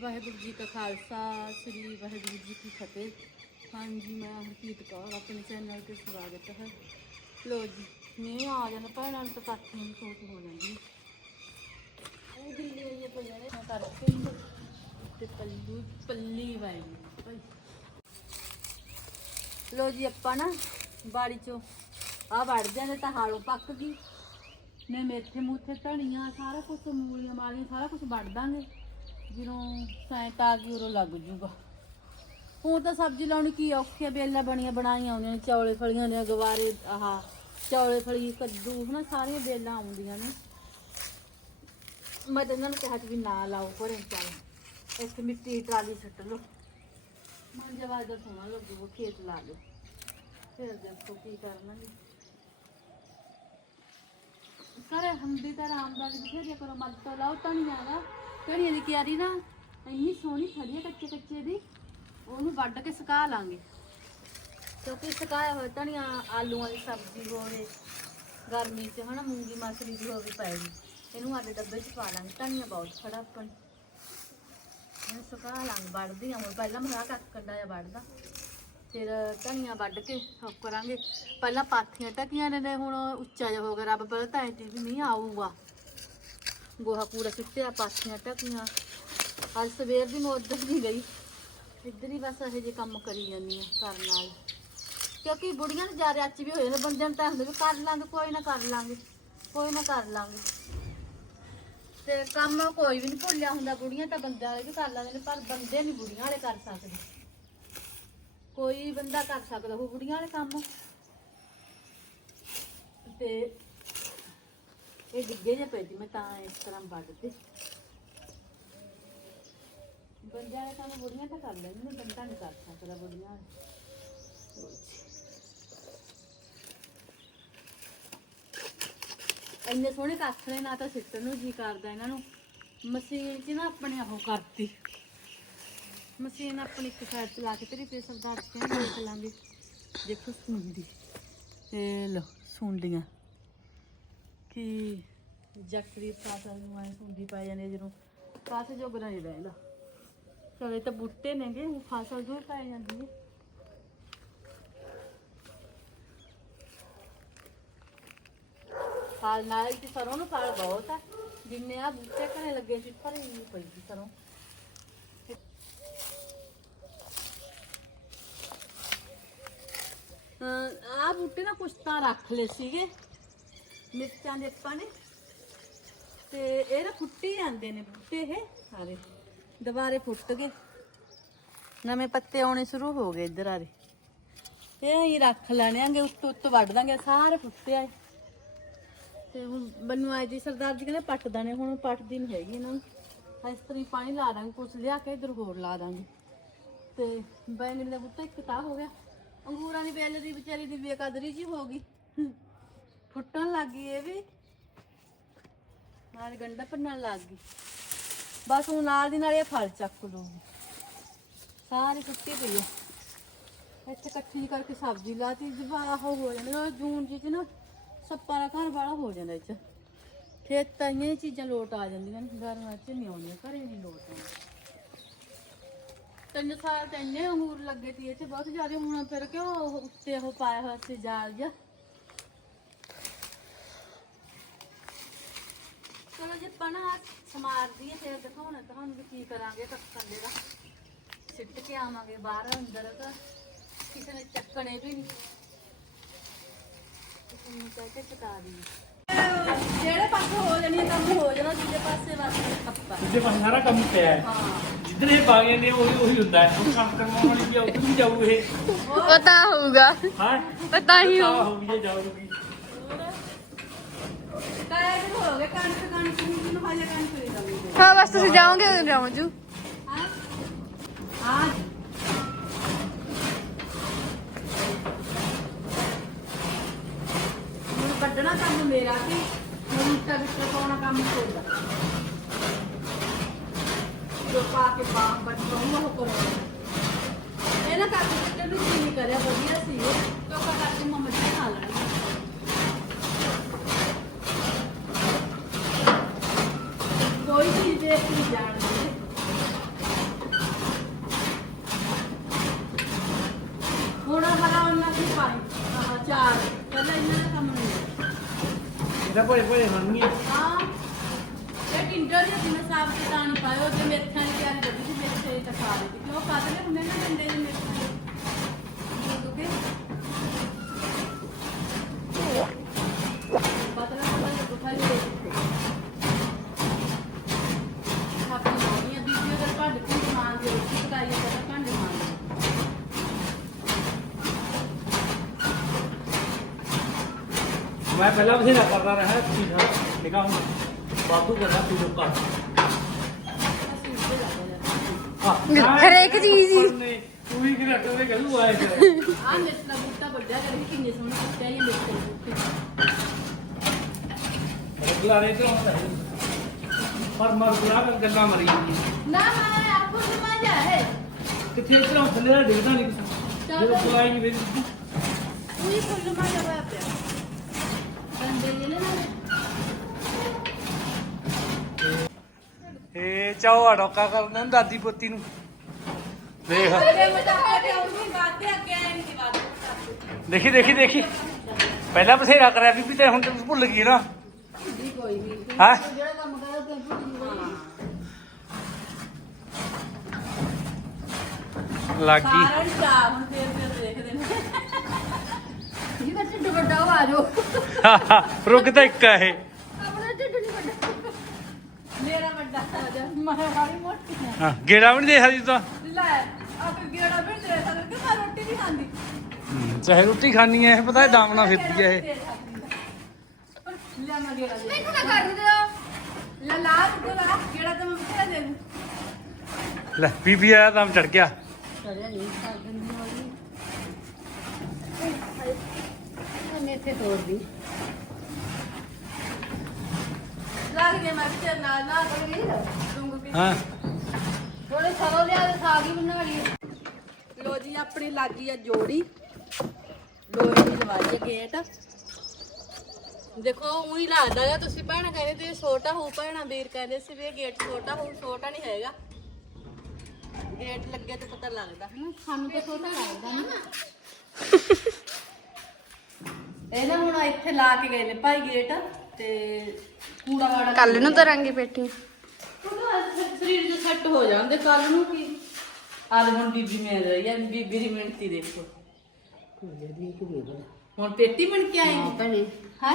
ਵਾਹਿਗੁਰੂ ਜੀ ਕਾ ਖਾਲਸਾ, ਸ੍ਰੀ ਵਾਹਿਗੁਰੂ ਜੀ ਕੀ ਫਤਿਹ। ਹਾਂਜੀ, ਮੈਂ ਹਰਪ੍ਰੀਤ ਕੌਰ, ਆਪਣੇ ਚੈਨਲ ਤੇ ਸਵਾਗਤ ਹੈ। ਲੋ ਜੀ ਮੈਂ ਆ ਜਾਣਾ ਭੈਣਾਂ ਨੂੰ ਤਾਂ ਕਾਠੀ ਨੂੰ ਸੋਚ ਹੋਣਾ ਜੀ ਇਹ ਦਿੱਲੀ ਆਈਏ ਪਈਆਂ ਨੇ ਕਰਕੇ ਤੇ ਪੱਲੂ, ਪੱਲੀ ਵਾਈ ਲੋ ਜੀ, ਆਪਾਂ ਨਾ ਬਾੜੀ ਚੋਂ ਆ ਵੜ ਜਾਂਦੇ ਤਾਂ ਹਾਲੋਂ ਪੱਕ ਗਈ। ਨੇ ਮੇਥੇ ਮੂਥੇ ਧਣੀਆਂ ਸਾਰਾ ਕੁਝ ਮੂਲੀਆਂ ਮਾਲੀਆਂ, ਸਾਰਾ ਕੁਝ ਵੜ ਦਾਂਗੇ। ਜਦੋਂ ਸੈਂਟ ਆ ਗਈ ਉਰੋਂ ਲੱਗ ਜੂਗਾ। ਹੁਣ ਤਾਂ ਸਬਜ਼ੀ ਲਾਉਣੀ ਕੀ ਔਖੀ ਬੇਲਾਂ ਬਣੀਆਂ ਬਣਾਈਆਂ ਆਉਂਦੀਆਂ ਨੇ, ਚੌਲੇ ਫਲੀਆਂ ਨੇ ਗਵਾਰੇ ਆਹ ਚੌਲੇ ਫਲੀ, ਕੱਦੂ, ਹਨਾ, ਸਾਰੀਆਂ ਬੇਲਾਂ ਆਉਂਦੀਆਂ ਨੇ। ਮੈਂ ਤਾਂ ਇਹਨਾਂ ਨੂੰ ਕਿਹਾ ਸੀ ਵੀ ਨਾ ਲਾਓ ਘਰੇ ਚੱਲ। ਇੱਕ ਮਿੱਟੀ ਦੀ ਟਰਾਲੀ ਛੱਟ ਲਓ। ਮਨ ਜਵਾਬ ਦਾ ਸੋਹਣਾ ਲੱਗੂਗਾ ਖੇਤ ਲਾ ਲਓ। ਫਿਰ ਦੇਖੋ ਕੀ ਕਰਨਾ ਜੀ ਕਰੇ ਹੰਦੀ ਤਾਂ ਰਾਮਦਾਸ ਜੀ ਕਰੋ, ਮੱਲ ਤੋਂ ਲਾਓ ਧਨੀਆ ਦਾ ਆਗਾ ਦੀ ਕਿਆਰੀ ਨਾ ਇੰਨੀ ਸੋਹਣੀ ਖੜੀ ਹੈ ਕੱਚੇ ਕੱਚੇ ਦੀ, ਉਹਨੂੰ ਵੱਢ ਕੇ ਸੁਕਾ ਲਾਂਗੇ। ਕਿਉਂਕਿ ਸੁਕਾਇਆ ਹੋਇਆ ਧਨੀਆ, ਆਲੂਆਂ ਦੀ ਸਬਜ਼ੀ ਹੋਵੇ, ਗਰਮੀ 'ਚ ਹਨਾ, ਮੂੰਗੀ ਮਸਰੀ ਦੀ ਹੋਵੇ ਪਾਏਗੀ ਇਹਨੂੰ ਆਡੇ ਡੱਬੇ 'ਚ ਪਾ ਲਾਂਗੇ, ਧਨੀਆ ਬਹੁਤ ਖੜਾ ਆਪਾਂ ਇਹਨੂੰ ਸੁਕਾ ਲਾਂਗੇ, ਵੱਢਦੀ ਆ ਹੁਣ, ਪਹਿਲਾਂ ਮੈਂ ਆਹ ਕੱਕ ਕੰਡਾ ਜਿਹਾ ਵੱਢਦਾ। ਫਿਰ ਧਨੀਆ ਵੱਢ ਕੇ ਉਹ ਕਰਾਂਗੇ। ਪਹਿਲਾਂ ਪਾਥੀਆਂ ਟਕੀਆਂ ਨੇ ਤੇ ਹੁਣ ਉੱਚਾ ਜਿਹਾ ਹੋ ਗਿਆ, ਰੱਬ ਪਹਿਲਾਂ ਤਾਂ ਐਂ ਵੀ ਨਹੀਂ ਆਊਗਾ। ਗੋਹਾ ਕੂੜਾ ਸਿੱਟਿਆ, ਪਾਥੀਆਂ ਟਕੀਆਂ ਅੱਜ ਸਵੇਰ ਦੀ ਮੈਂ ਉੱਧਰ ਨਹੀਂ ਗਈ। ਇੱਧਰ ਹੀ ਬਸ ਇਹੋ ਜਿਹੇ ਕੰਮ ਕਰੀ ਜਾਂਦੀ ਆ ਕਰਨ ਨਾਲ। ਕਿਉਂਕਿ ਬੁੜੀਆਂ ਨੂੰ ਜ਼ਿਆਦਾ ਅੱਜ ਵੀ ਹੋ ਜਾਂਦੇ ਬੰਦਿਆਂ ਨੂੰ ਤਾਂ ਹੁੰਦਾ ਵੀ ਕਰ ਲਾਂਗੇ, ਕੋਈ ਨਾ ਕਰ ਲਾਂਗੇ, ਕੋਈ ਨਾ ਕਰ ਲਾਂਗੇ। ਤੇ ਕੰਮ ਕੋਈ ਵੀ ਨਹੀਂ ਭੁੱਲਿਆ ਹੁੰਦਾ, ਬੁੜੀਆਂ ਤਾਂ ਬੰਦਿਆਂ ਵਾਲੇ ਵੀ ਕਰ ਲੈਂਦੇ ਨੇ, ਪਰ ਬੰਦੇ ਨਹੀਂ ਬੁੜੀਆਂ ਵਾਲੇ ਕਰ ਸਕਦੇ। ਕੋਈ ਬੰਦਾ ਕਰ ਸਕਦਾ, ਉਹ ਬੁੜੀਆਂ ਵਾਲੇ ਕੰਮ। ਤੇ ਇਹ ਡਿੱਗੇ ਜੇ ਪੈ ਜੀ ਮੈਂ ਤਾਂ ਇਸ ਤਰ੍ਹਾਂ ਵੱਢਦੇ ਬੰਦਿਆਂ ਵਾਲੇ ਕੰਮ ਬੁੜੀਆਂ ਤਾਂ ਕਰ ਲੈਂਦੇ ਬੰਦਾ ਨਹੀਂ ਕਰ ਸਕਦਾ ਬੁੜੀਆਂ। ਇੰਨੇ ਸੋਹਣੇ ਕੱਖ ਨੇ, ਨਾ ਤਾਂ ਸਿੱਟਣ ਨੂੰ ਜੀ ਕਰਦਾ ਇਹਨਾਂ ਨੂੰ। ਮਸ਼ੀਨ 'ਚ ਨਾ ਆਪਣੇ ਉਹ ਕਰਤੀ। ਮਸ਼ੀਨ ਆਪਣੀ ਇੱਕ ਸਾਈਡ ਤੇ ਲਾ ਕੇ ਤੇਰੀ ਤੇ ਸਰਦਾਰ ਸਿੰਘ ਦੇਖ ਲਾਂਗੇ ਦੇਖੋ ਸੁਣਦੀ ਇਹ ਲੋ ਸੁੰਡੀਆਂ। ਕਿ ਜੱਕਰੀ ਫਸਲ ਨੂੰ ਐ ਸੁੰਡੀ ਪੈ ਜਾਂਦੀ ਹੈ ਜਦੋਂ ਫਸਲ ਜੋਗਰਾ ਨਹੀਂ ਰਹਿੰਦਾ ਚਲੇ ਤਾਂ ਬੂਟੇ ਨੇਗੇ, ਉਹ ਫਸਲ ਦੂਰ ਪੈ ਜਾਂਦੀ ਹੈ ਫਲ ਨਾਲ ਤੇ ਸਰੋਂ ਨੂੰ ਫਲ ਬਹੁਤ ਆ। ਜਿੰਨੇ ਆ ਬੂਟੇ ਘਰੇ ਲੱਗੇ ਸੀ ਭਰੀ ਨਹੀਂ ਪਈ ਸੀ ਸਰੋਂ। ਆ ਬੂਟੇ ਨਾ ਕੁਛ ਤਾਂ ਰੱਖ ਲਏ ਸੀਗੇ। ਮਿਰਚਾਂ ਦੇ ਆਪਾਂ ਨੇ। ਤੇ ਇਹ ਨਾ ਫੁੱਟੀ ਜਾਂਦੇ ਨੇ ਬੂਟੇ ਇਹ। ਸਾਰੇ ਦੁਬਾਰੇ ਫੁੱਟ ਗਏ। ਨਵੇਂ ਪੱਤੇ ਆਉਣੇ ਸ਼ੁਰੂ ਹੋ ਗਏ ਇੱਧਰ ਆਰੇ ਇਹ ਅਸੀਂ ਰੱਖ ਲੈਣਾਂਗੇ ਉੱਤ ਉੱਤ ਵੱਢ ਦਾਂਗੇ ਸਾਰੇ ਫੁੱਟੇ ਆਏ ਤੇ ਹੁਣ ਬੰਨੂ ਆਏ ਜੀ ਸਰਦਾਰ ਜੀ ਕਹਿੰਦੇ ਪੱਟਦਾ ਨੇ, ਹੁਣ ਪੱਟਦੀ ਨਹੀਂ ਹੈਗੀ ਇਹਨਾਂ ਨੂੰ। ਇਸ ਤਰ੍ਹਾਂ ਪਾਣੀ ਲਾ ਦਾਂਗੇ, ਕੁਛ ਲਿਆ ਕੇ ਇਧਰ ਹੋਰ ਲਾ ਦਾਂਗੇ। ਤੇ ਬੈਂਗਣ ਦਾ ਬੂਟਾ ਇੱਕ ਤਾਂ ਹੋ ਗਿਆ। ਅੰਗੂਰਾਂ ਦੀ ਬੇਲ ਦੀ ਵਿਚਾਰੀ ਦੀ ਬੇਕਦਰੀ ਜੀ ਹੋ ਗਈ। ਫੁੱਟਣ ਲੱਗ ਗਈ ਇਹ ਵੀ। ਨਾਲ ਗੰਡਾ ਭੰਨਣ ਲੱਗ ਗਈ। ਬਸ ਹੁਣ ਨਾਲ ਦੀ ਨਾਲ ਇਹ ਫਲ ਚੱਕ ਲੂਗੀ ਸਾਰੀ ਟੁੱਟੀ ਪਈ ਹੈ ਇੱਥੇ ਇਕੱਠੀ ਕਰਕੇ ਸਬਜ਼ੀ ਲਾਤੀ ਜਵਾ ਹੋ ਜਾਣਾ ਜੂਨ ਜੀ ਚ ਨਾ ਸੱਪਾਂ ਦਾ ਘਰ ਵਾਲਾ ਹੋ ਜਾਂਦਾ ਇੱਥੇ। ਖੇਤਾਂ ਇਹ ਚੀਜ਼ਾਂ ਲੋਟ ਆ ਜਾਂਦੀਆਂ ਨੇ ਗਰਮਾਂ ਚ ਨਹੀਂ ਆਉਂਦੀਆਂ, ਘਰੇ ਨਹੀਂ ਲੋਟ ਆਉਂਦੀਆਂ। ਤਿੰਨ ਸਾਲ ਤੇ ਇੰਨੇ ਅੰਗੂਰ ਲੱਗੇ ਤੀ ਇਹ ਚ ਬਹੁਤ ਜ਼ਿਆਦਾ, ਹੁਣ ਫਿਰ ਕਿਉਂ ਉਹ ਉੱਤੇ ਉਹ ਪਾਇਆ ਹੋਇਆ ਸੀ ਜਾਲ ਜਿਹਾ? ਚਲੋ ਜੇ ਪਣਾ ਸਮਾਰ ਦਈਏ ਫਿਰ ਦਿਖਾਉਣਾ ਤੁਹਾਨੂੰ ਵੀ ਕੀ ਕਰਾਂਗੇ ਕੱਖਣ ਦੇ ਦਾ। ਸਿੱਟ ਕੇ ਆਵਾਂਗੇ ਬਾਹਰ ਅੰਦਰ ਤਾਂ ਕਿਸੇ ਨੇ ਚੱਕਣੇ ਵੀ ਨਹੀਂ। ਕਿਸੇ ਨੂੰ ਕਹਿ ਕੇ ਚਕਾ ਦੀ ਜਿਹੜੇ ਪਾਸੇ ਹੋ ਜਾਣੀ ਕੰਮ ਹੋ ਜਾਣਾ ਦੂਜੇ ਪਾਸੇ ਵਾਸਤੇ ਖੱਪਾ। ਦੂਜੇ ਪਾਸੇ ਸਾਰਾ ਕੰਮ ਪਿਆ ਹੈ। ਹਾਂ। ਜਿੱਧਰ ਇਹ ਬਾਗੇ ਨੇ ਉਹੀ ਉਹੀ ਹੁੰਦਾ ਹੈ। ਉਹ ਕੰਮ ਕਰਵਾਉਣ ਵਾਲੀ ਵੀ ਉੱਧਰ ਵੀ ਜਾਊ ਇਹ। ਪਤਾ ਹੋਊਗਾ। ਹਾਂ। ਪਤਾ ਹੀ ਹੋਊਗੀ ਜਾਊਗੀ। ਹੋ ਗਏ ਕਣਕ ਕਣਕ ਨੂੰ ਨੂੰ ਹਾਲੇ ਕਣਕ ਨਹੀਂ ਦਵਾਂਗੇ ਹਾਂ ਬਸ ਤੁਸੀਂ ਜਾਓਗੇ ਉਦੋਂ ਜਾਵਾਂ ਜੂ। ਹਾਂ? ਹੁਣ ਕੱਢਣਾ ਕੰਮ ਮੇਰਾ ਸੀ ਹੁਣ ਇੱਟਾ ਵਿੱਚ ਪਾਉਣਾ ਕੰਮ ਤੁਹਾਡਾ ਜੋ ਪਾ ਕੇ ਬਾਹ ਬਣਾਉਂ ਉਹ ਕਰੋ ਇਹ ਨਾ ਕਾਕੇ ਤੇ ਨੂੰ ਕੀ ਨਹੀਂ ਕਰਿਆ ਵਧੀਆ ਸੀ ਇਹ ਟੋਕਾ ਕਰਕੇ ਮੰਮਾ ਜੀ ਖਾ ਲੈਣੀ। ਦੇਖ ਨਹੀਂ ਜਾਣਦੇ ਹੁਣ ਹਰਾ ਉਹਨਾਂ ਦੀ ਪਾਈ ਆਹ ਚਾਰ ਪਹਿਲਾਂ ਇਹਨਾਂ ਦਾ ਕੰਮ ਨਹੀਂ ਇਹਦਾ ਭੋਲੇ ਭੋਲੇ ਖਾਣੀ ਆ ਹਾਂ। ਇਹ ਟਿੰਡਰ ਦੇ ਦਿਨ ਸਾਹਿਬ ਦੇ ਦਾਣੇ ਪਾਇਓ ਤੇ ਮੇਥਾਂ ਦੀ ਤਿਆਰੀ ਵਧੀ ਸੀ ਮੇਰੇ ਤੇ ਤਖਾ ਦਿੱਤੀ। ਕਿਉਂ? ਕਾਦਲੇ ਹੁੰਦੇ ਨਾ ਡੰਡੇ ਦੇ ਮੇਥਾਂ ਦੇ ਮੈਂ ਪਹਿਲਾਂ ਬਥੇਰਾ ਕਰਦਾ ਰਿਹਾ ਠੀਕ ਹੈ ਠੀਕ ਆ ਹੁਣ? ਬਾਪੂ ਕਰਦਾ ਤੂੰ ਲੋਕਾਂ ਅਸੀਂ ਉੱਤੇ ਲੱਗ ਜਾਂਦੇ ਹਰੇਕ ਚੀਜ਼ ਹੀ। ਤੂੰ ਵੀ ਕਿਹੜਾ ਕਦੇ ਗੱਲੂ ਆਇਆ ਕਰ ਆ ਮਿਰਚ ਦਾ ਬੂਟਾ ਵੱਡਾ ਕਰੀ ਕਿੰਨੇ ਸੋਹਣੇ ਕੁੱਟਿਆ ਇਹ ਮਿਰਚ ਦੇ ਬੂਟੇ। ਰਗਲਾਰੇ ਤੋਂ ਹੈ ਪਰ ਮਰ ਗੁਰਾ ਕਰ ਗੱਲਾਂ ਮਰੀ ਨਾ ਮੈਂ ਆਪਕੋ ਸਮਝ ਆਇਆ ਹੈ। ਕਿੱਥੇ ਇਤਨਾ ਥੱਲੇ ਦਾ ਡਿੱਗਦਾ ਨਹੀਂ ਕਿਸੇ ਜਦੋਂ ਬੁਲਾਈ ਨਹੀਂ ਵੇਦੀ ਉਹੀ ਫੁੱਲ ਮਾ ਲਵਾ ਪਿਆ ਬੰਦੇ ਨੇ ਨਾ ਏ ਚਾਹ ਡੋਕਾ ਕਰਦਾ ਦਾਦੀ ਪੋਤੀ ਨੂੰ। ਦੇਖ। ਦੇਖੀ ਦੇਖੀ ਦੇਖੀ। ਪਹਿਲਾਂ ਬਥੇਰਾ ਕਰਿਆ ਬੀਬੀ, ਤੇ ਹੁਣ ਤੇ ਭੁੱਲ ਗਈ ਨਾ। ਜੀ ਕੋਈ ਹਾਂ ਲੱਗ ਗਈ ਸਾਰਿਆਂ ਨੂੰ ਚਾਹ ਹੁਣ ਫੇਰ ਫੇਰ ਦੇਖਦੇ ਨੇ ਜੀ ਦਾ ਢਿੱਡ ਵੱਡਾ ਹੋ ਆ ਜਾਓ। ਰੁਕ ਤਾਂ ਇੱਕ ਆ ਇਹ। ਆਪਣਾ ਢਿੱਡ ਨਹੀਂ ਵੱਡਾ। ਮੇਰਾ ਵੱਡਾ ਆ ਜਾ। ਮੈਂ ਵਾਲੀ ਮੋਟੀ ਹੈ ਹਾਂ ਗੇੜਾ ਵੀ ਨਹੀਂ ਦੇਖਦਾ ਜੀ ਤਾਂ? ਲੈ ਆ ਕੇ ਗੇੜਾ ਵੀ ਦੇ ਸਕਦਾ ਕਿ ਮੈਂ ਰੋਟੀ ਨਹੀਂ ਖਾਂਦੀ? ਹੂੰ, ਚਾਹੇ ਰੋਟੀ ਖਾਣੀ ਐ ਇਹ ਪਤਾ ਹੈ ਡਾਮਣਾ ਫਿਰਦੀ ਐ ਇਹ। ਲੈ ਮੈਂ ਗੇੜਾ ਦੇ ਮੈਨੂੰ ਨਾ ਕਰ ਦਿਓ। ਲੈ ਲਾ ਤੂੰ ਲਾ। ਗੇੜਾ ਤਾਂ ਮੈਂ ਬਥੇਰਾ ਦੇ ਦੂੰ। ਲੈ ਬੀਬੀ ਆਇਆ ਤਾਂ ਚੜ ਗਿਆ। ਚੜਿਆ ਨਹੀਂ ਕਰ ਦਿੰਦੀ ਵਾਲੀ ਮੈਂ ਇੱਥੇ ਤੋੜ ਦੀ ਲੱਗ ਗਿਆ ਮੈਂ ਤੇ ਨਾਲ ਨਾ ਕਰੀ ਡੂੰਗ ਵੀ ਹਾਂ। ਥੋੜੇ ਸਰੋਂ ਲਿਆ ਦੇ ਸਾਗ ਹੀ ਬਣਾ ਲਈ ਲੋ ਜੀ ਆਪਣੀ ਲਾਗੀ ਆ ਜੋੜੀ। ਲੋਹੇ ਦੀ ਲਵਾਈ ਹੈ ਗੇਟ। ਦੇਖੋ ਉਹੀ ਲੱਗਦਾ ਹੈ ਤੁਸੀਂ ਭੈਣਾਂ ਕਹਿੰਦੇ ਤੇ ਛੋਟਾ ਹੋਊ ਭੈਣਾਂ ਵੀਰ ਕਹਿੰਦੇ ਸੀ ਵੀ ਇਹ ਗੇਟ ਛੋਟਾ ਨਹੀਂ ਹੈਗਾ। ਗੇਟ ਲੱਗਿਆ ਤੇ ਪਤਾ ਲੱਗਦਾ। ਹੈ ਨਾ ਸਾਨੂੰ ਤਾਂ ਛੋਟਾ ਲੱਗਦਾ ਨਾ। ਇਹ ਨਾ ਹੁਣ ਇੱਥੇ ਲਾ ਕੇ ਗਏ ਨੇ ਭਾਈ ਗੇਟ ਤੇ ਕੂੜਾ ਵਾੜਾ ਕੱਲ ਨੂੰ ਤਰਾਂਗੇ ਪੇਟੀ। ਉਹਦਾ ਸਰੀਰ ਜੇ ਸੈੱਟ ਹੋ ਜਾਂਦੇ ਕੱਲ ਨੂੰ ਕੀ? ਆਹ ਹੁਣ ਬੀਬੀ ਮਿਲ ਰਹੀ ਹੈ ਬੀਬੀ ਦੀ ਮਿਹਨਤੀ ਦੇਖੋ। ਹੁਣ ਪੇਟੀ ਬਣ ਕੇ ਆਏ ਨੇ ਹੈ?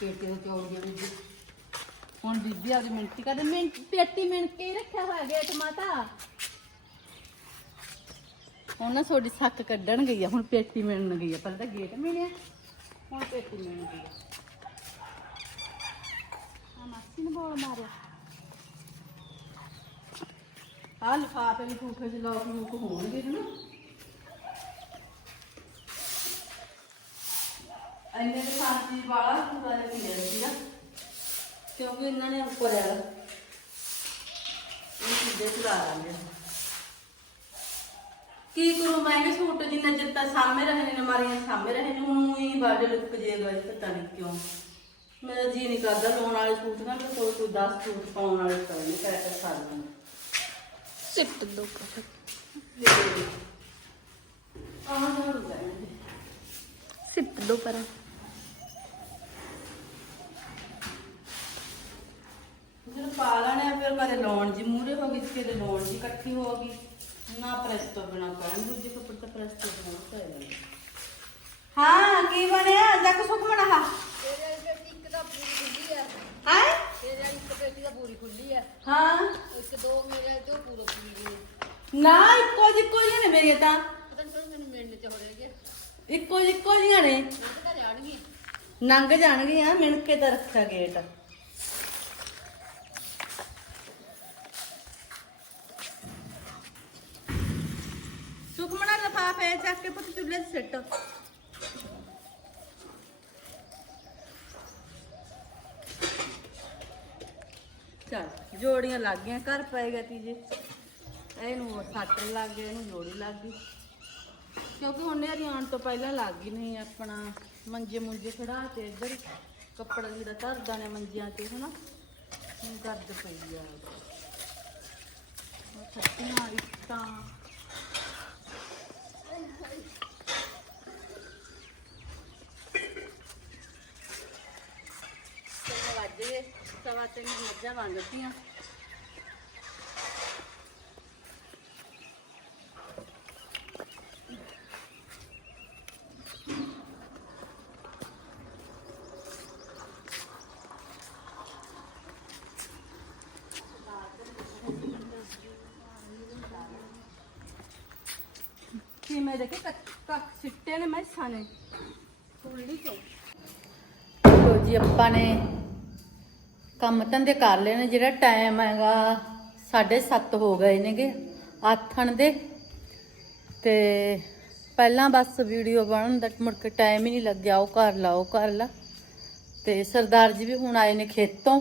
ਪੇਟੀ ਦਾ ਚੌੜ ਗਿਆ ਬੀਬੀ? ਹੁਣ ਬੀਬੀ ਆਪਦੀ ਮਿਹਨਤੀ ਕਰਦੇ ਮਿਹਨਤ ਪੇਟੀ ਮਿਣ ਕੇ ਹੀ ਰੱਖਿਆ ਹੋਇਆ ਗੇਟ ਮਾਤਾ। ਹੁਣ ਨਾ ਤੁਹਾਡੀ ਸੱਕ ਕੱਢਣ ਗਈ ਆ ਹੁਣ ਪੇਟੀ ਮਿਲਣ ਗਈ ਆ ਪਹਿਲਾਂ ਤਾਂ ਗੇਟ ਮਿਲਿਆ ਹੁਣ ਪੇਟੀ ਮਿਲਣ ਆ ਆ ਮਾਸੀ ਨੇ ਬੋਲ ਮਾਰਿਆ ਆ ਲਿਫਾਫੇ ਵੀ ਫੂਫੇ ਚ ਲੋਕ ਲੋਕ ਹੋਣਗੇ ਨਾ ਇੰਨੇ ਦੇ ਫਾਂਸੀ ਵਾਲਾ ਪੂਰਾ ਜਿਹਾ ਪੀਆ ਸੀਗਾ ਕਿਉਂਕਿ ਇਹਨਾਂ ਨੇ ਉੱਪਰ ਆ। ਇਹ ਚੀਜ਼ਾਂ ਚੁਰਾ ਲਾਂਗੇ ਕੀ ਕਰੂ ਮੈਂ ਕਿ ਸੂਟ ਜਿੰਨਾ ਚਿਰ ਤੱਕ ਸਾਹਮਣੇ ਰਹੇ ਨੇ ਮਾਰੀਆਂ ਸਾਹਮਣੇ ਰਹੇ ਨੇ ਹੁਣ ਹੀ ਬਾਡੇ ਲੁੱਕ ਜੇ ਗਏ ਪਤਾ ਨਹੀਂ ਕਿਉਂ। ਮੇਰਾ ਜੀ ਨਹੀਂ ਕਰਦਾ ਲਾਉਣ ਵਾਲੇ ਸੂਟ ਨਾ ਕੋਈ ਕੋਈ 10 ਸੂਟ ਪਾਉਣ ਵਾਲੇ ਨੇ ਪੈਸੇ ਖਾ ਲੈਂਦੇ ਸਿੱਟ ਦੋ ਆਹ ਨਾ ਰੁਕਾ ਸਿੱਟ ਦੋ ਪਰ। ਜਦੋਂ ਪਾ ਲੈਣੇ ਫਿਰ ਕਦੇ ਲਾਉਣ ਜੀ ਮੂਰੇ ਹੋ ਗਈ ਕਿਤੇ ਲਾਉਣ ਜੀ ਇਕੱਠੀ ਹੋ ਗਈ। ਨਾ ਪ੍ਰੈਸ ਤੋਂ ਬਿਨਾ ਪੈਣ ਦੂਜੇ ਕੱਪੜੇ ਤਾਂ ਪ੍ਰੈਸ ਤੋਂ ਬਿਨਾ ਪੈ ਜਾਂਦੇ। ਹਾਂ ਕੀ ਬਣਿਆ? ਜੱਕ ਸੁੱਕ ਬਣਾ ਹਾ। ਹਾਂ? ਹਾਂ। ਨਾ ਇੱਕੋ ਜਿੱਕੋ ਜਿਹੀਆਂ ਨੇ ਮੇਰੀਆਂ ਤਾਂ। ਇੱਕੋ ਜਿੱਕੋ ਜਿਹੀਆਂ ਨੇ। ਨੰਗ ਜਾਣਗੀਆਂ ਮਿਣ ਕੇ ਤਾਂ ਰੱਖਿਆ ਗੇਟ। ਸੁਖਮਣਾ ਚੱਕ ਕੇ ਪੁੱਤ ਚੁੱਲ੍ਹੇ ਤੇ ਸਿੱਟ। ਚਲ, ਜੋੜੀਆਂ ਲੱਗ ਗਈਆਂ, ਘਰ ਪਏਗਾ ਤੀਜੇ। ਇਹਨੂੰ ਸੱਟ ਲੱਗ ਗਿਆ ਇਹਨੂੰ ਜੋੜੀ ਲੱਗ ਗਈ। ਕਿਉਂਕਿ ਹੁਣ ਨੇਰੀ ਆਉਣ ਤੋਂ ਪਹਿਲਾਂ ਲੱਗ ਗਈ ਨਹੀਂ, ਆਪਣਾ ਮੰਜੇ ਮੁੰਜੇ ਖੜਾ ਤੇ ਇੱਧਰ ਕੱਪੜਾ ਜਿਹੜਾ ਧਰਦਾ ਨੇ ਮੰਜਿਆਂ ਤੇ, ਹਨਾ? ਦਰਦ ਪਈ ਆ। ਉਹ ਛੱਤੀਆਂ ਇੱਟਾਂ ਸਵਾ ਤਿੰਨ ਮੱਝਾਂ ਵੰਡਤੀਆਂ ਦਿੱਤੀਆਂ ਕਿਵੇਂ ਦੇਖੇ ਕੱਕ ਸਿੱਟੇ ਨੇ ਮੈਸਾਂ ਲੋ ਜੀ, ਆਪਾਂ ਨੇ ਕੰਮ ਧੰਦੇ ਕਰ ਲਏ ਨੇ, ਜਿਹੜਾ ਟਾਈਮ ਹੈਗਾ 7:30 ਹੋ ਗਏ ਨੇਗੇ, ਆਥਣ ਦੇ। ਤੇ ਪਹਿਲਾਂ ਬਸ ਵੀਡੀਓ ਬਣਨ ਦਾ, ਮੁੜ ਕੇ ਟਾਈਮ ਹੀ ਨਹੀਂ ਲੱਗਿਆ, ਉਹ ਕਰ ਲਾ, ਉਹ ਕਰ ਲਾ। ਤੇ ਸਰਦਾਰ ਜੀ ਵੀ ਹੁਣ ਆਏ ਨੇ ਖੇਤੋਂ,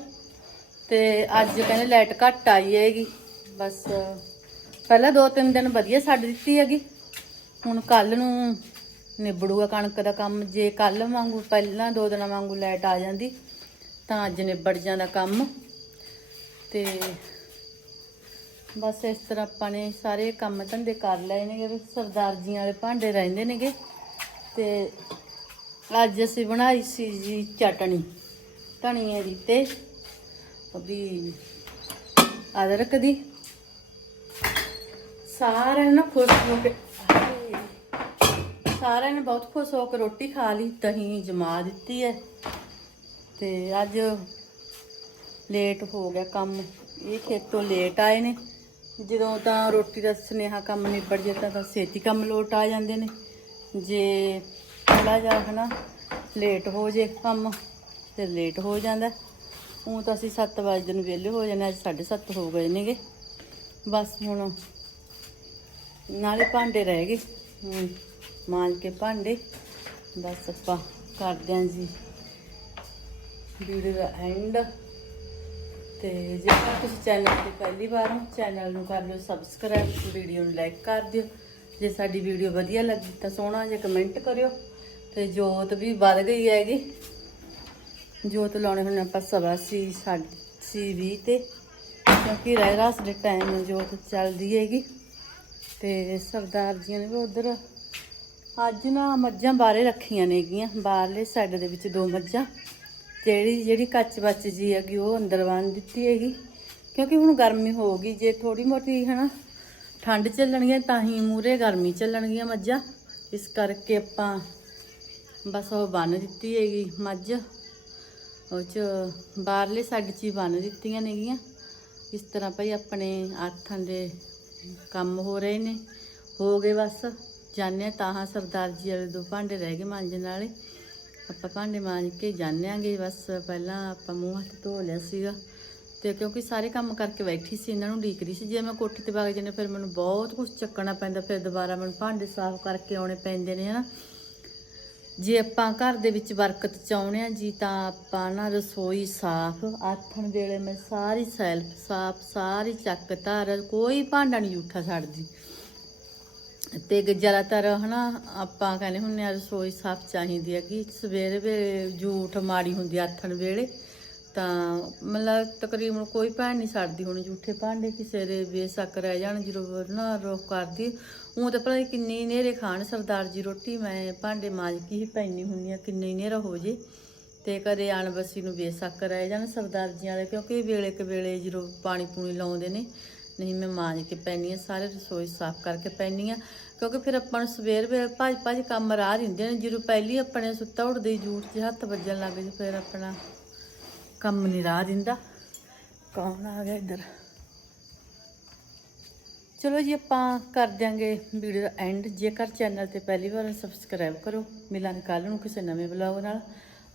ਤੇ ਅੱਜ ਕਹਿੰਦੇ ਲਾਈਟ ਘੱਟ ਆਈ ਹੈਗੀ। ਬਸ, ਪਹਿਲਾਂ ਦੋ ਤਿੰਨ ਦਿਨ ਵਧੀਆ ਛੱਡ ਦਿੱਤੀ ਹੈਗੀ। ਹੁਣ ਕੱਲ ਨੂੰ ਨਿਬੜੂਗਾ ਕਣਕ ਦਾ ਕੰਮ। ਜੇ ਕੱਲ ਵਾਂਗੂ, ਪਹਿਲਾਂ ਦੋ ਦਿਨਾਂ ਵਾਂਗੂ ਲਾਈਟ ਆ ਜਾਂਦੀ, ਤਾਂ ਅੱਜ ਨਿਬੜ ਜਾਂਦਾ ਕੰਮ। ਤੇ ਬਸ ਇਸ ਤਰ੍ਹਾਂ ਆਪਾਂ ਨੇ ਸਾਰੇ ਕੰਮ ਧੰਦੇ ਕਰ ਲਏ ਨੇਗੇ ਵੀ, ਸਰਦਾਰ ਜੀਆਂ ਵਾਲੇ ਭਾਂਡੇ ਰਹਿੰਦੇ ਨੇਗੇ। ਤੇ ਅੱਜ ਅਸੀਂ ਬਣਾਈ ਸੀ ਜੀ ਚਟਣੀ, ਧਨੀਏ ਦੀ ਤੇ ਉਹਦੀ ਅਦਰਕ ਦੀ। ਸਾਰਿਆਂ ਨੂੰ ਖੁਸ਼ ਹੋ ਕੇ ਸਾਰਿਆਂ ਨੇ ਬਹੁਤ ਖੁਸ਼ ਹੋ ਕੇ ਰੋਟੀ ਖਾ ਲਈ, ਦਹੀਂ ਜਮਾ ਦਿੱਤੀ ਹੈ। ਤੇ ਅੱਜ ਲੇਟ ਹੋ ਗਿਆ ਕੰਮ। ਇਹ ਖੇਤੋਂ ਲੇਟ ਆਏ ਨੇ। ਜਦੋਂ ਤਾਂ ਰੋਟੀ ਦਾ ਸੁਨੇਹਾ ਕੰਮ ਨਿਬੜ ਜਾਂਦਾ ਤਾਂ ਛੇਤੀ ਕੰਮ ਲੋਟ ਆ ਜਾਂਦੇ ਨੇ। ਜੇ ਥੋੜਾ ਜਿਹਾ ਹਨਾ ਲੇਟ ਹੋ ਜੇ ਕੰਮ, ਤੇ ਲੇਟ ਹੋ ਜਾਂਦਾ। ਉਹ ਤਾਂ ਅਸੀਂ 7 ਵਜੇ ਨੂੰ ਵਿਹਲੇ ਹੋ ਜਾਂਦੇ ਅੱਜ 7:30 ਹੋ ਗਏ ਨੇਗੇ। ਬਸ ਹੁਣ ਨਾਲੇ ਭਾਂਡੇ ਰਹਿ ਗਏ। ਮਾਂਜ ਕੇ ਭਾਂਡੇ। ਬਸ ਆਪਾਂ ਕਰਦੇ ਹਾਂ ਜੀ। ਵੀਡੀਓ ਦਾ ਐਂਡ ਤੇ ਜੇ ਤੁਸੀਂ ਚੈਨਲ ਤੇ ਪਹਿਲੀ ਵਾਰ ਹੋ ਚੈਨਲ ਨੂੰ ਕਰ ਲਿਓ ਸਬਸਕ੍ਰਾਈਬ ਵੀਡੀਓ ਨੂੰ ਲਾਈਕ ਕਰ ਦਿਓ। ਜੇ ਸਾਡੀ ਵੀਡੀਓ ਵਧੀਆ ਲੱਗੀ ਤਾਂ ਸੋਹਣਾ ਜਿਹਾ ਕਮੈਂਟ ਕਰਿਓ। ਤੇ ਜੋਤ ਵੀ ਵੱਧ ਗਈ ਹੈਗੀ। ਜੋਤ ਲਾਉਣੇ ਹੁਣ ਆਪਾਂ ਸਵਾ ਸੀ ਸਾਡੀ ਸੀ, ਵੀਹ ਤੇ। ਕਿਉਂਕਿ ਰਹਿ ਰਾਸ ਦੇ ਟਾਈਮ ਜੋਤ ਚੱਲਦੀ ਹੈਗੀ। ਤੇ ਸਰਦਾਰ ਜੀ ਨੇ ਵੀ ਉਧਰ ਅੱਜ ਨਾ ਮੱਝਾਂ ਬਾਹਰੇ ਰੱਖੀਆਂ ਨੇਗੀਆਂ ਬਾਹਰਲੇ ਸਾਈਡ ਦੇ ਵਿੱਚ ਦੋ ਮੱਝਾਂ। ਜਿਹੜੀ ਜਿਹੜੀ ਕੱਚ ਬੱਚ ਜੀ ਹੈਗੀ, ਉਹ ਅੰਦਰ ਬੰਨ ਦਿੱਤੀ ਹੈਗੀ। ਕਿਉਂਕਿ ਹੁਣ ਗਰਮੀ ਹੋ ਗਈ, ਜੇ ਥੋੜੀ ਮੋਟੀ ਹਨਾ, ਠੰਡ ਚੱਲਣਗੇ ਤਾਂ ਹੀ ਮੂਰੇ ਗਰਮੀ ਚੱਲਣਗੀਆਂ ਮੱਝਾਂ। ਇਸ ਕਰਕੇ ਆਪਾਂ ਬਸ ਉਹ ਬੰਨ ਦਿੱਤੀ ਹੈਗੀ ਮੱਝ। ਉਹ ਚ ਬਾਹਰਲੇ ਸਾਈਡ 'ਚ ਹੀ ਬੰਨ ਦਿੱਤੀਆਂ ਨੇਗੀਆਂ ਇਸ ਤਰ੍ਹਾਂ ਭਾਈ ਆਪਣੇ ਹੱਥਾਂ ਦੇ ਕੰਮ ਹੋ ਰਹੇ ਨੇ। ਹੋ ਗਏ ਬਸ। ਜਾਣੇ ਤਾਂ ਹਾਂ ਸਰਦਾਰ ਜੀ ਵਾਲੇ ਦੋ ਭਾਂਡੇ ਰਹਿ ਗਏ ਮਾਂਜਣ ਵਾਲੇ। ਆਪਾਂ ਭਾਂਡੇ ਮਾਂਜ ਕੇ ਜਾਣਾਂਗੇ ਬਸ ਪਹਿਲਾਂ ਆਪਾਂ ਮੂੰਹ ਹੱਥ ਧੋ ਲਿਆ ਸੀਗਾ। ਤੇ ਕਿਉਂਕਿ ਸਾਰੇ ਕੰਮ ਕਰਕੇ ਬੈਠੀ ਸੀ, ਇਹਨਾਂ ਨੂੰ ਉਡੀਕ ਰਹੀ ਸੀ। ਜੇ ਮੈਂ ਕੋਠੇ ਤੇ ਵਗ ਜਾਂਦੇ, ਫਿਰ ਮੈਨੂੰ ਬਹੁਤ ਕੁਝ ਚੱਕਣਾ ਪੈਂਦਾ, ਫਿਰ ਦੁਬਾਰਾ ਮੈਨੂੰ ਭਾਂਡੇ ਸਾਫ਼ ਕਰਕੇ ਆਉਣੇ ਪੈਂਦੇ ਨੇ, ਹਨਾ। ਜੇ ਆਪਾਂ ਘਰ ਦੇ ਵਿੱਚ ਬਰਕਤ ਚਾਹੁੰਦੇ ਆ ਜੀ, ਤਾਂ ਆਪਾਂ ਨਾ ਰਸੋਈ ਸਾਫ਼, ਆਥਣ ਵੇਲੇ ਮੈਂ ਸਾਰੀ ਸੈਲਫ ਸਾਫ਼, ਸਾਰੀ ਚੱਕ ਧਾਰ, ਕੋਈ ਭਾਂਡਾ ਨਹੀਂ ਜੂਠਾ ਛੱਡਦੀ। ਤੇ ਗ- ਜ਼ਿਆਦਾਤਰ ਹਨਾ, ਆਪਾਂ ਕਹਿੰਦੇ ਹੁੰਨੇ ਆ ਰਸੋਈ ਸਾਫ਼ ਚਾਹੀਦੀ ਹੈ ਕਿ ਸਵੇਰੇ ਵੇਲੇ ਜੂਠ ਮਾੜੀ ਹੁੰਦੀ ਆਥਣ ਵੇਲੇ, ਤਾਂ ਮਤਲਬ ਤਕਰੀਬਨ ਕੋਈ ਭੈਣ ਨਹੀਂ ਛੱਡਦੀ ਹੁਣ ਜੂਠੇ ਭਾਂਡੇ, ਕਿਸੇ ਦੇ ਬੇਸ਼ੱਕ ਰਹਿ ਜਾਣ, ਜਦੋਂ ਨਾ ਰੋਕ ਕਰਦੀ। ਉਹ ਤਾਂ ਭਲਾ ਕਿੰਨੀ ਨੇਰੇ ਖਾਣ, ਸਰਦਾਰ ਜੀ ਰੋਟੀ ਮੈਂ ਭਾਂਡੇ ਮਾਂਜ ਕੇ ਹੀ ਪੈਣੀ ਹੁੰਦੀ ਆ ਕਿੰਨੇ ਨੇਰਾ ਹੋ ਜੇ। ਤੇ ਕਦੇ ਅਣਬਸੀ ਨੂੰ ਬੇਸ਼ੱਕ ਰਹਿ ਜਾਣ ਸਰਦਾਰ ਜੀ ਵਾਲੇ ਕਿਉਂਕਿ ਵੇਲੇ ਕੁ ਵੇਲੇ ਜਦੋਂ ਪਾਣੀ ਪੂਣੀ ਲਾਉਂਦੇ ਨੇ ਨਹੀਂ, ਮੈਂ ਮਾਂਜ ਕੇ ਪੈਣੀ ਆ ਸਾਰੇ ਰਸੋਈ ਸਾਫ਼ ਕਰਕੇ ਪੈਣੀ ਆ ਕਿਉਂਕਿ ਫਿਰ ਆਪਾਂ ਨੂੰ ਸਵੇਰ ਵੇਲੇ ਭੱਜ ਭੱਜ ਕੰਮ ਰਾਹ ਦਿੰਦੇ ਨੇ, ਜਦੋਂ ਪਹਿਲੀ ਆਪਣੇ ਸੁੱਤਾ ਉੱਠਦੇ ਜੂਠ 'ਚ ਹੱਥ ਵੱਜਣ ਲੱਗ ਜੇ, ਫਿਰ ਆਪਣਾ ਕੰਮ ਨਹੀਂ ਰਾਹ ਦਿੰਦਾ। ਕੌਣ ਆ ਗਿਆ ਇੱਧਰ? ਚਲੋ ਜੀ, ਆਪਾਂ ਕਰ ਦਿਆਂਗੇ ਵੀਡੀਓ ਦਾ ਐਂਡ ਜੇਕਰ ਚੈਨਲ ਤੇ ਪਹਿਲੀ ਵਾਰ ਸਬਸਕ੍ਰਾਈਬ ਕਰੋ, ਮਿਲਾਂਗੇ ਕੱਲ ਨੂੰ ਕਿਸੇ ਨਵੇਂ ਵਲੌਗ ਨਾਲ।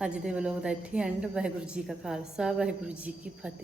ਅੱਜ ਦੇ ਵਲੌਗ ਦਾ ਇੱਥੇ ਐਂਡ ਵਾਹਿਗੁਰੂ ਜੀ ਕਾ ਖਾਲਸਾ, ਵਾਹਿਗੁਰੂ ਜੀ ਕੀ ਫਤਿਹ।